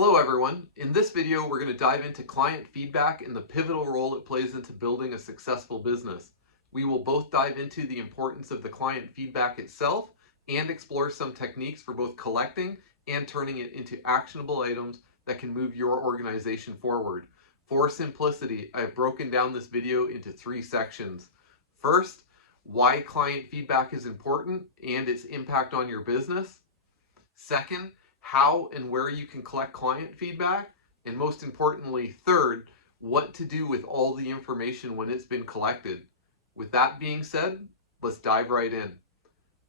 Hello everyone. In this video, we're going to dive into client feedback and the pivotal role it plays into building a successful business. We will both dive into the importance of the client feedback itself and explore some techniques for both collecting and turning it into actionable items that can move your organization forward. For simplicity, I have broken down this video into 3 sections. First, why client feedback is important and its impact on your business. Second, how and where you can collect client feedback. And most importantly, third, what to do with all the information when it's been collected. With that being said, let's dive right in.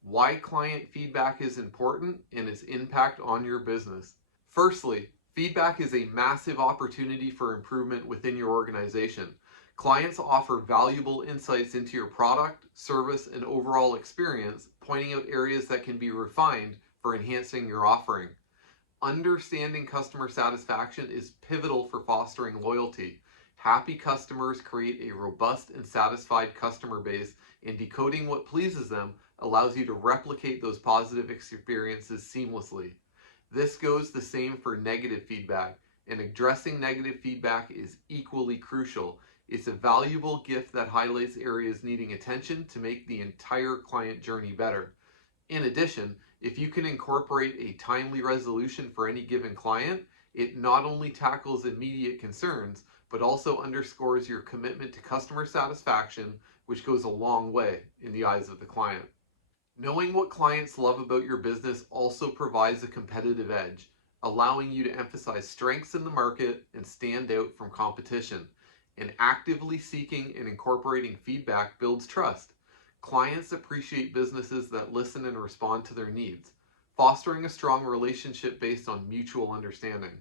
Why client feedback is important and its impact on your business. Firstly, feedback is a massive opportunity for improvement within your organization. Clients offer valuable insights into your product, service, and overall experience, pointing out areas that can be refined for enhancing your offering. Understanding customer satisfaction is pivotal for fostering loyalty. Happy customers create a robust and satisfied customer base, and decoding what pleases them allows you to replicate those positive experiences seamlessly. This goes the same for negative feedback, and addressing negative feedback is equally crucial. It's a valuable gift that highlights areas needing attention to make the entire client journey better. In addition, if you can incorporate a timely resolution for any given client, it not only tackles immediate concerns, but also underscores your commitment to customer satisfaction, which goes a long way in the eyes of the client. Knowing what clients love about your business also provides a competitive edge, allowing you to emphasize strengths in the market and stand out from competition. And actively seeking and incorporating feedback builds trust. Clients appreciate businesses that listen and respond to their needs, fostering a strong relationship based on mutual understanding.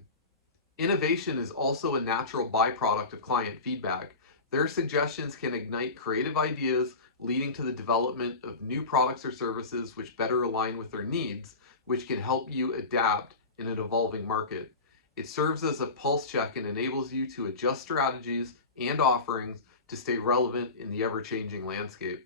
Innovation is also a natural byproduct of client feedback. Their suggestions can ignite creative ideas, leading to the development of new products or services which better align with their needs, which can help you adapt in an evolving market. It serves as a pulse check and enables you to adjust strategies and offerings to stay relevant in the ever-changing landscape.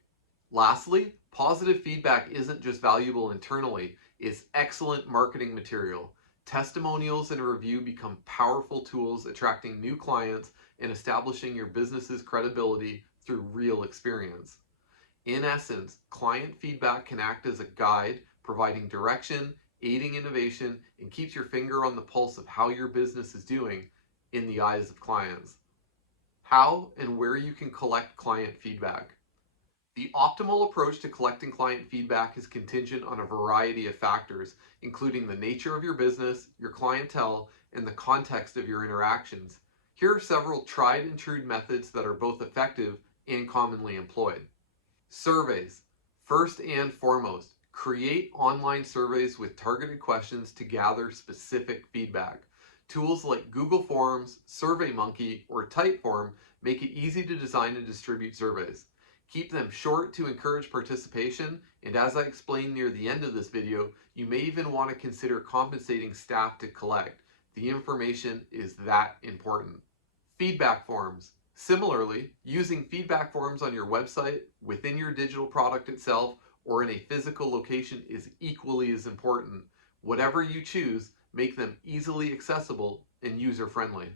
Lastly, positive feedback isn't just valuable internally, it's excellent marketing material. Testimonials and review become powerful tools attracting new clients and establishing your business's credibility through real experience. In essence, client feedback can act as a guide, providing direction, aiding innovation, and keeps your finger on the pulse of how your business is doing in the eyes of clients. How and where you can collect client feedback. The optimal approach to collecting client feedback is contingent on a variety of factors, including the nature of your business, your clientele, and the context of your interactions. Here are several tried and true methods that are both effective and commonly employed. Surveys. First and foremost, create online surveys with targeted questions to gather specific feedback. Tools like Google Forms, SurveyMonkey, or Typeform make it easy to design and distribute surveys. Keep them short to encourage participation, and as I explained near the end of this video, you may even want to consider compensating staff to collect. The information is that important. Feedback forms. Similarly, using feedback forms on your website, within your digital product itself, or in a physical location is equally as important. Whatever you choose, make them easily accessible and user-friendly.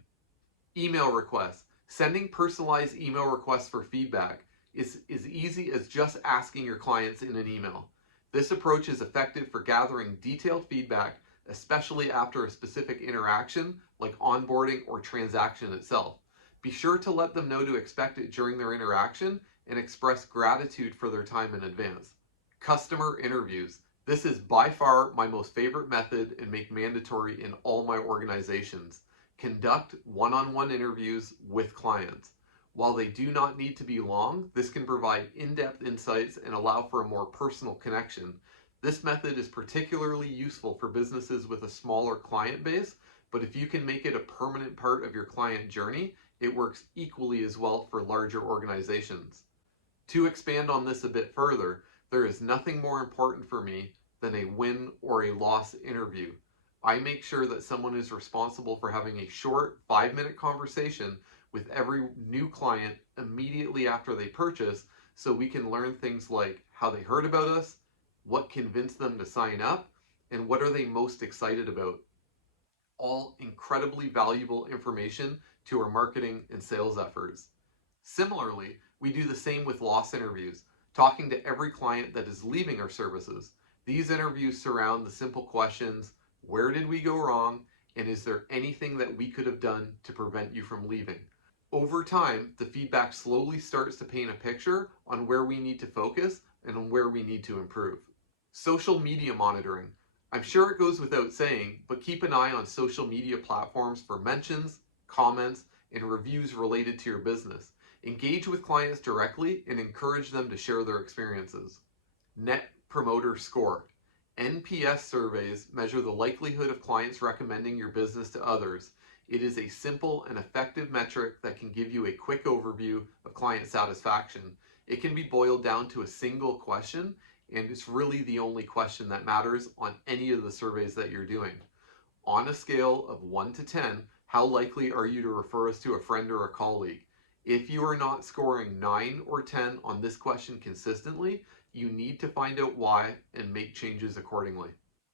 Email requests. Sending personalized email requests for feedback is as easy as just asking your clients in an email. This approach is effective for gathering detailed feedback, especially after a specific interaction like onboarding or transaction itself. Be sure to let them know to expect it during their interaction and express gratitude for their time in advance. Customer interviews. This is by far my most favorite method and make mandatory in all my organizations. Conduct one-on-one interviews with clients. While they do not need to be long, this can provide in-depth insights and allow for a more personal connection. This method is particularly useful for businesses with a smaller client base, but if you can make it a permanent part of your client journey, it works equally as well for larger organizations. To expand on this a bit further, there is nothing more important for me than a win or a loss interview. I make sure that someone is responsible for having a short 5-minute conversation with every new client immediately after they purchase, so we can learn things like how they heard about us, what convinced them to sign up, and what are they most excited about. all incredibly valuable information to our marketing and sales efforts. Similarly, we do the same with loss interviews, talking to every client that is leaving our services. These interviews surround the simple questions: where did we go wrong? And is there anything that we could have done to prevent you from leaving? Over time, the feedback slowly starts to paint a picture on where we need to focus and on where we need to improve. Social media monitoring. I'm sure it goes without saying, but keep an eye on social media platforms for mentions, comments, and reviews related to your business. Engage with clients directly and encourage them to share their experiences. Net Promoter Score. NPS surveys measure the likelihood of clients recommending your business to others. It is a simple and effective metric that can give you a quick overview of client satisfaction. It can be boiled down to a single question, and it's really the only question that matters on any of the surveys that you're doing. On a scale of 1 to 10, how likely are you to refer us to a friend or a colleague? If you are not scoring 9 or 10 on this question consistently, you need to find out why and make changes accordingly.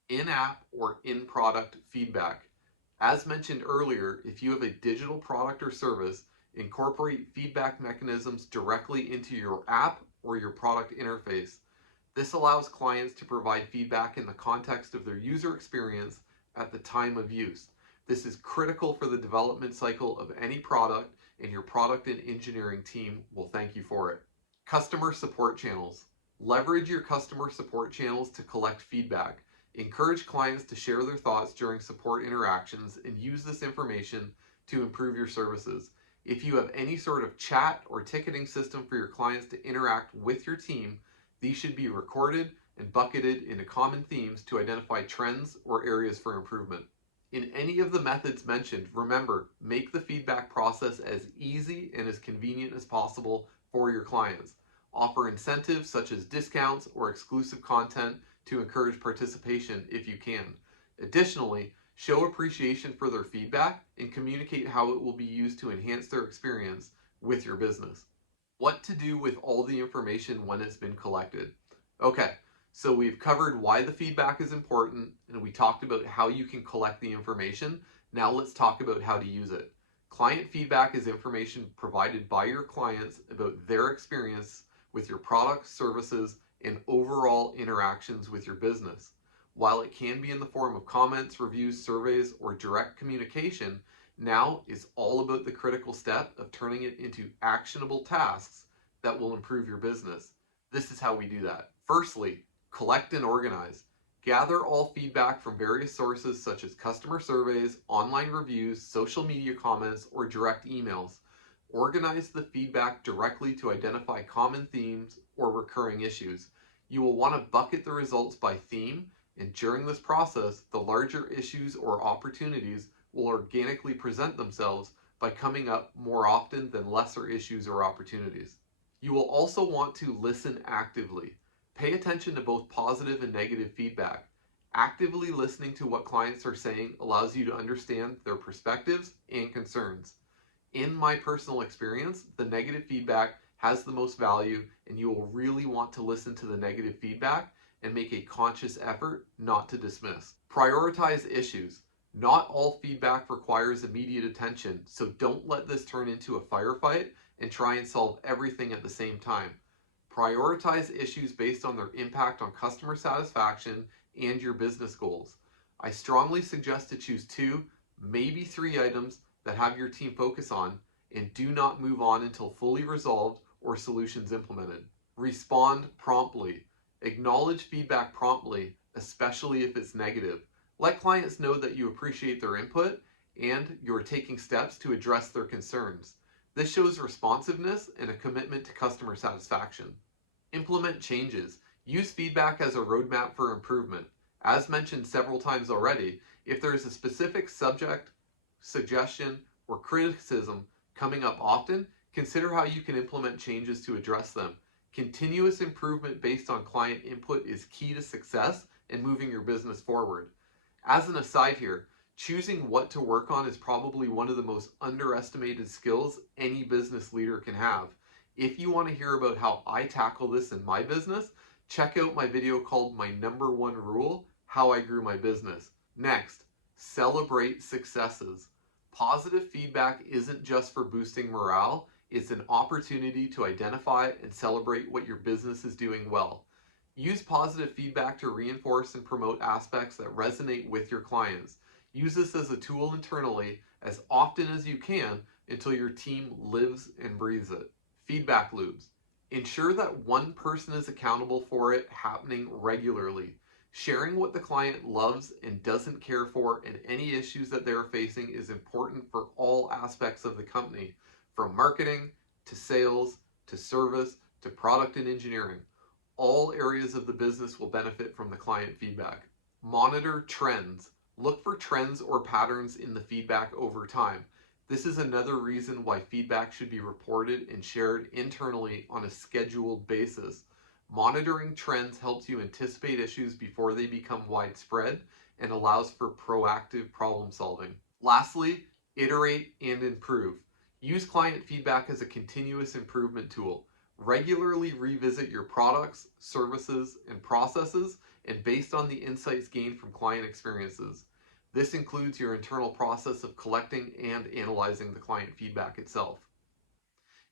In-app or in-product feedback. As mentioned earlier, if you have a digital product or service, incorporate feedback mechanisms directly into your app or your product interface. This allows clients to provide feedback in the context of their user experience at the time of use. This is critical for the development cycle of any product, and your product and engineering team will thank you for it. Customer support channels. Leverage your customer support channels to collect feedback. Encourage clients to share their thoughts during support interactions and use this information to improve your services. If you have any sort of chat or ticketing system for your clients to interact with your team, these should be recorded and bucketed into common themes to identify trends or areas for improvement. In any of the methods mentioned, remember, make the feedback process as easy and as convenient as possible for your clients. Offer incentives such as discounts or exclusive content to encourage participation if you can. Additionally, show appreciation for their feedback and communicate how it will be used to enhance their experience with your business. What to do with all the information when it's been collected. Okay, so we've covered why the feedback is important, and we talked about how you can collect the information. Now let's talk about how to use it. Client feedback is information provided by your clients about their experience with your products, services, and overall interactions with your business. While it can be in the form of comments, reviews, surveys, or direct communication, now is all about the critical step of turning it into actionable tasks that will improve your business. This is how we do that. Firstly, collect and organize. Gather all feedback from various sources such as customer surveys, online reviews, social media comments, or direct emails. Organize the feedback directly to identify common themes or recurring issues. You will want to bucket the results by theme, and during this process, the larger issues or opportunities will organically present themselves by coming up more often than lesser issues or opportunities. You will also want to listen actively. Pay attention to both positive and negative feedback. Actively listening to what clients are saying allows you to understand their perspectives and concerns. In my personal experience, the negative feedback has the most value, and you will really want to listen to the negative feedback and make a conscious effort not to dismiss. Prioritize issues. Not all feedback requires immediate attention, so don't let this turn into a firefight and try and solve everything at the same time. Prioritize issues based on their impact on customer satisfaction and your business goals. I strongly suggest to choose 2, maybe 3 items that have your team focus on, and do not move on until fully resolved or solutions implemented. Respond promptly. Acknowledge feedback promptly, especially if it's negative. Let clients know that you appreciate their input and you are taking steps to address their concerns. This shows responsiveness and a commitment to customer satisfaction. Implement changes. Use feedback as a roadmap for improvement. As mentioned several times already, if there is a specific subject, suggestion, or criticism coming up often, consider how you can implement changes to address them. Continuous improvement based on client input is key to success and moving your business forward. As an aside here, choosing what to work on is probably one of the most underestimated skills any business leader can have. If you want to hear about how I tackle this in my business, check out my video called My Number One Rule, How I Grew My Business. Next, Celebrate successes. Positive feedback isn't just for boosting morale, it's an opportunity to identify and celebrate what your business is doing well. Use positive feedback to reinforce and promote aspects that resonate with your clients. Use this as a tool internally as often as you can until your team lives and breathes it. Feedback loops. Ensure that one person is accountable for it happening regularly. Sharing what the client loves and doesn't care for and any issues that they're facing is important for all aspects of the company, from marketing to sales to service to product and engineering. All areas of the business will benefit from the client feedback. Monitor trends. Look for trends or patterns in the feedback over time. This is another reason why feedback should be reported and shared internally on a scheduled basis. Monitoring trends helps you anticipate issues before they become widespread and allows for proactive problem solving. Lastly, iterate and improve. Use client feedback as a continuous improvement tool. Regularly revisit your products, services, and processes, and based on the insights gained from client experiences. This includes your internal process of collecting and analyzing the client feedback itself.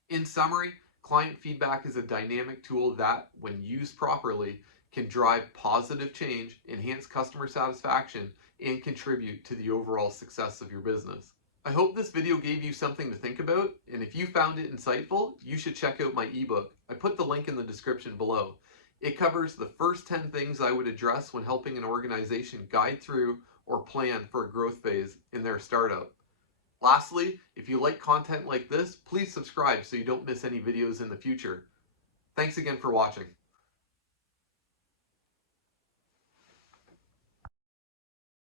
In summary, client feedback is a dynamic tool that, when used properly, can drive positive change, enhance customer satisfaction, and contribute to the overall success of your business. I hope this video gave you something to think about, and if you found it insightful, you should check out my ebook. I put the link in the description below. It covers the first 10 things I would address when helping an organization guide through or plan for a growth phase in their startup. Lastly, if you like content like this, please subscribe so you don't miss any videos in the future. Thanks again for watching.